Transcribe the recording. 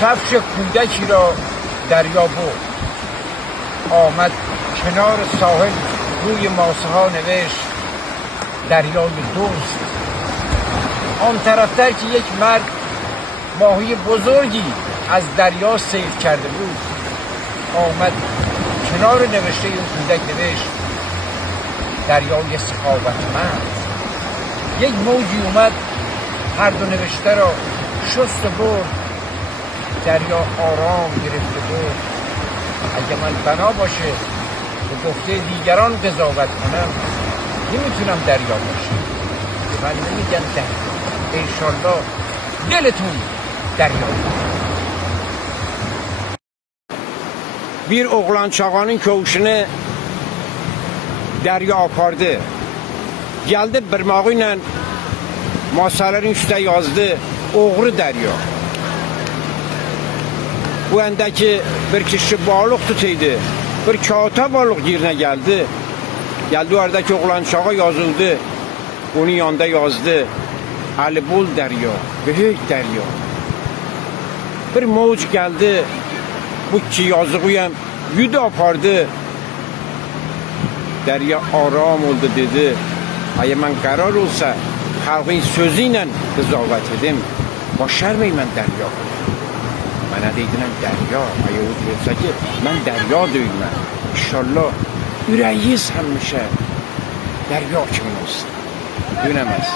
کفش کودکی را دریا برد. آمد کنار ساحل روی ماسه ها نوشت دریای دوست. آن طرفتر که یک مرد ماهی بزرگی از دریا صید کرده بود، آمد کنار نوشته اون کودک نوشت دریای سخاوتمند. یک موجی اومد هر دو نوشته را شست و برد. دریا آرام گرفته بود. اگه من بنا باشه به گفته دیگران قضاوت کنم، نمیتونم دریا باشم. من نمیگم دریا، انشالله دلتون دریا. Bir oğlan çağanın köşüne derya apardı. Geldi birmağıyla masaların üstüne yazdı oğru derya. Bu endeki bir kişi balık tutuydu. Bir kağıta balık yerine geldi. Geldi oradaki oğlan çağa yazıldı. Onun yanında yazdı Alibol derya, büyük derya. Bir mevc geldi. Bu ki yazığıyım yüdü apardı. Derya aram oldu dedi. Eğer mən qərar olsa xalqın sözü ilə qızavət edim, başarmayım mən derya. Mənə deydinəm derya. Eğer o deyilsə ki mən derya deyilməm. İnşallah ürəyiz həmişə derya kimi olsun. Dönəməz.